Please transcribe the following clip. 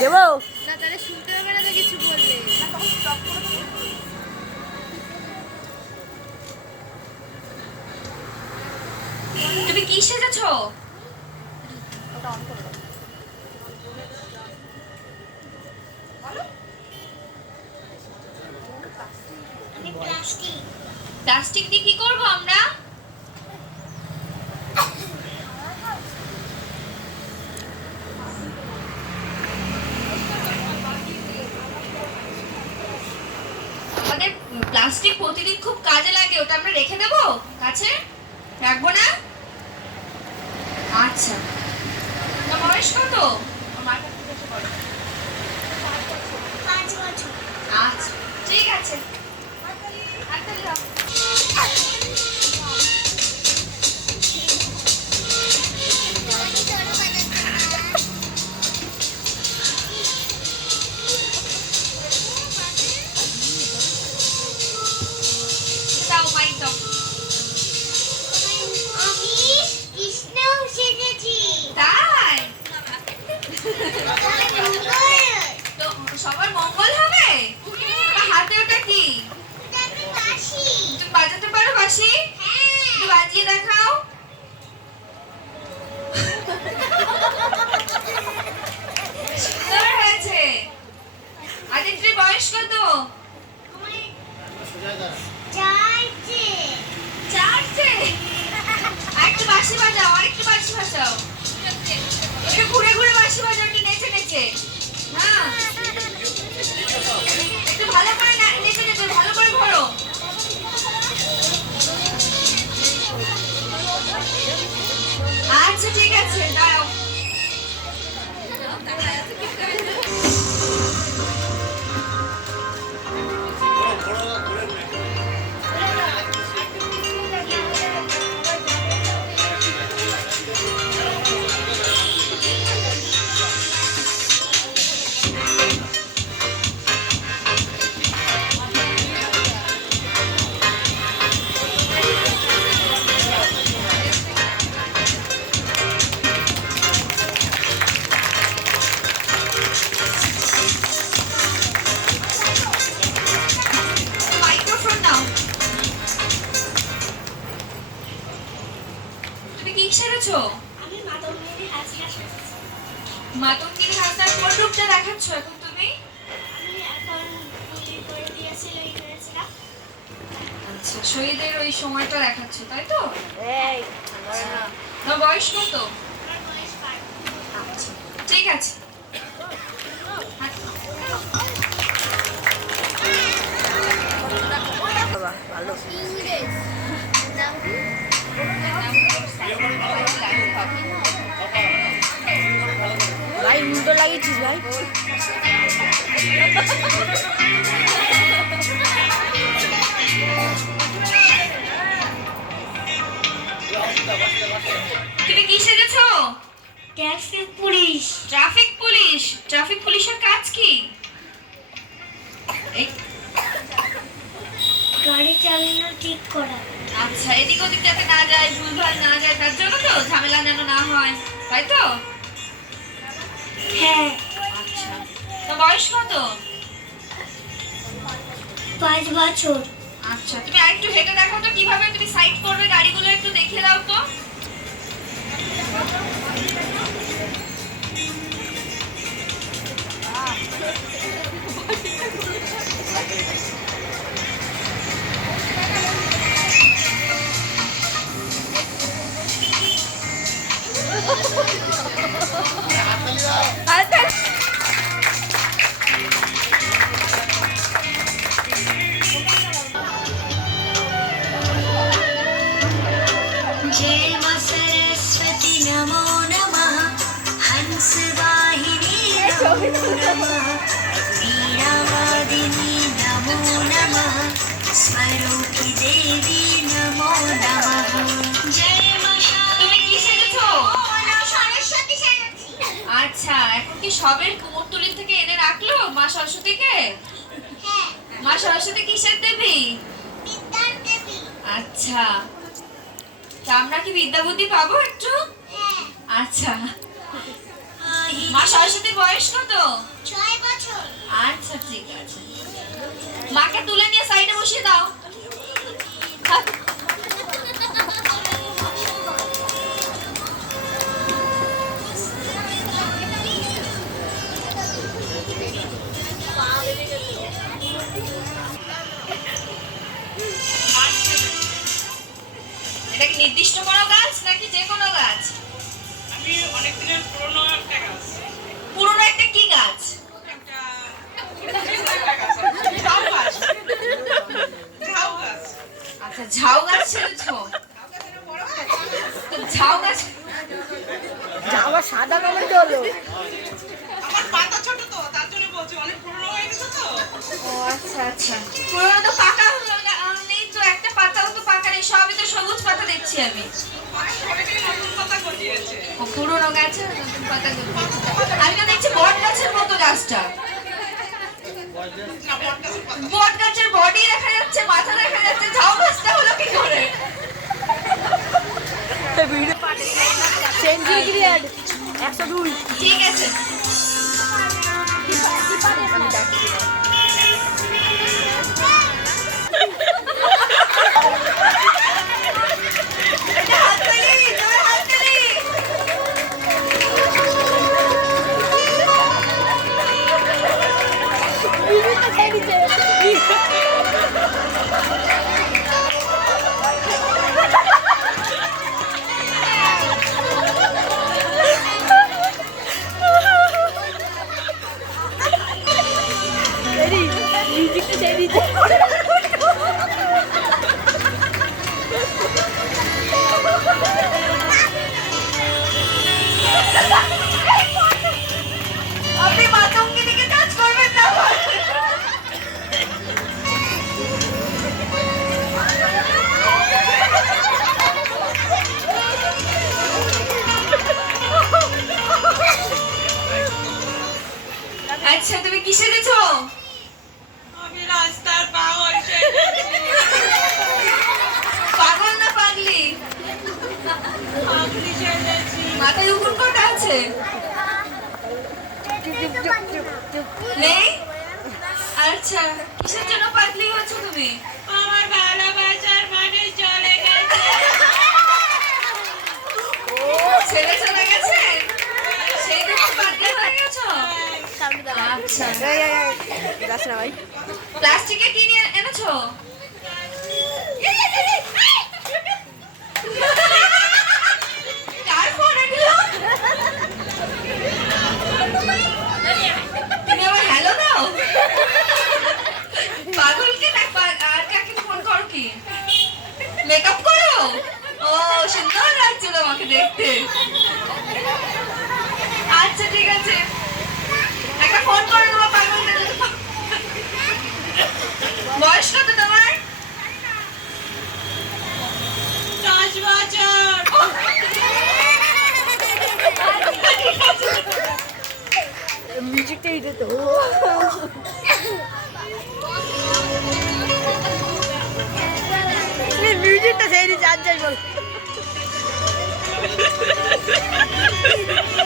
দেবো না তাহলে শুনতে হবে না তো কিছু বললে। তুমি কি সেজেছো? প্লাস্টিক দিয়ে কি করবো আমরা? আমাদের প্লাস্টিক প্রতিদিন খুব কাজে লাগে, ওটা আমরা রেখে দেবো কাছে, রাখবো না? আচ্ছা, তোমার বয়স কত? আচ্ছা ঠিক আছে। হাততালি দাও। দাও মাইক দাও। তাই তো সবার মঙ্গল হবে। হাতে ওটা কি? তুমি বাজাতে পারো বাঁশি? একটু বাজিয়ে দেখাও। সুন্দর হয়েছে। আদিত্যের বয়স কত? চারটে। আরেকটু বাঁশি বাজাও, আরেকটু বাঁশি বাজাও, একটু ঘুরে ঘুরে বাঁশি বাজাও, একটু নেচে নেচে। হ্যাঁ একটু ভালো করে নেচে নেচে ভালো করে ঘোরো। আচ্ছা ঠিক আছে, দাঁড়াও। মাইক্রোফোন নাও। তুমি কি সেরেছো? মাতঙ্গিনী হাসনার কোন রূপটা দেখাচ্ছ এখন তুমি? আচ্ছা, শহীদের ওই সময়টা দেখাচ্ছ তাই তো? তোমার বয়স কত? আচ্ছা ঠিক আছে। ভালো ভাই, উল্টো লাগিয়েছিস ভাই। তুমি কি সেজেছো? Traffic police. Traffic police? Traffic পুলিশের কাজ কি? গাড়ি চালানো ঠিক করা। আচ্ছা, এদিক ওদিক যাতে না যায়, ভুলভাল না যায়, তার জন্য তো, ঝামেলা যেন না হয়, তাই তো? হ্যাঁ। আচ্ছা, তো বয়স কত? 5 বছর। আচ্ছা, তুমি আরেকটু হেঁটে দেখাও তো কিভাবে তুমি সাইড করবে গাড়িগুলো, একটু দেখিয়ে দাও তো। जय मां सरस्वती नमो नमः, हंस वाहिनी नमो नमः, वीणावादिनी नमो नमः, स्वरूपी देवी नमो नमः। जय मां তুমি কি সেজেছো? सरस्वती सेजেছি। আচ্ছা, এখন কি সবের কুমোরটুলি থেকে এনে রাখলো মা সরস্বতীকে? হ্যাঁ। মা সরস্বতী কিসের দেবী? বিদ্যার দেবী। আচ্ছা, তা আমরা কি বিদ্যা বুদ্ধি পাবো একটু? হ্যাঁ। আচ্ছা, মা সরস্বতীর বয়স কত? 6 বছর। আচ্ছা ঠিক আছে, মাকে তুলে নিয়ে সাইডে বসিয়ে দাও। এটা কি নির্দিষ্ট কোনো গাছ নাকি যে কোনো গাছ? আমি অনেক দিনের পুরনো একটা গাছ। পুরনো একটা কি গাছ? ঝাউ গাছ। ঝাউ গাছ। আচ্ছা, ঝাউ গাছ ছেড়েছো? তো ঝাউ গাছ আমার সাদা কালারটা হলো। আমার পাতা ছোট তো, তার জন্য বলছি অনেক পুরনো হয়ে গেছে তো। ও আচ্ছা আচ্ছা, পুরনো তো পাকা নেই তো, একটা পাতাও তো পাকা নেই, সবই তো সবুজ পাতা দেখছি আমি। অনেক পরে থেকে নতুন পাতা গজিয়েছে। ও পুরনো গাছে নতুন পাতা গজিয়েছে। আমি তো দেখছি বট গাছের মতো গাছটা। না, বট গাছের পাতা। বট গাছের বডি দেখা যাচ্ছে, মাথা দেখা যাচ্ছে, ঝাউ গাছটা হলো কি করে? Century create 102। ঠিক আছে, এটা হাততালি, জোরে হাততালি। মিউজিকটা ছেড়ে দিচ্ছে। মিউজিকটা ছেড়ে দিচ্ছে। আপনি মাতঙ্গি দিকে টাচ করবেন না। আচ্ছা, তুমি কিসে গেছো? আমি রাস্তার পাগল পাগল না পাগলি? পাগলি সেজেছি। মাথায় উকুন কোটা আছে? নেই? আচ্ছা, কিসের জন্য পাগলি হচ্ছো তুমি? আমার ভালোবাসার মানুষ চলে গেছে। ছেড়ে চলে গেছে? সেই জন্য পাগলি হয়ে গেছো? আচ্ছা, যাস না ভাই। প্লাস্টিকে কি নিয়ে এনেছো? কার ফোন এগুলো? তুমি আবার হ্যালো দাও? পাগলকে না আর কাকে ফোন করো কি? মেকআপ করো? ও সুন্দর লাগছে তোমাকে দেখতে। আচ্ছা ঠিক আছে, একটা ফোন করে তোমার পাগলকে। বয়স কত তোমার? 10 বছর। মিউজিকটা এটা তো মিউজিকটা ছেড়ে দিচ্ছে। আর যাই বল।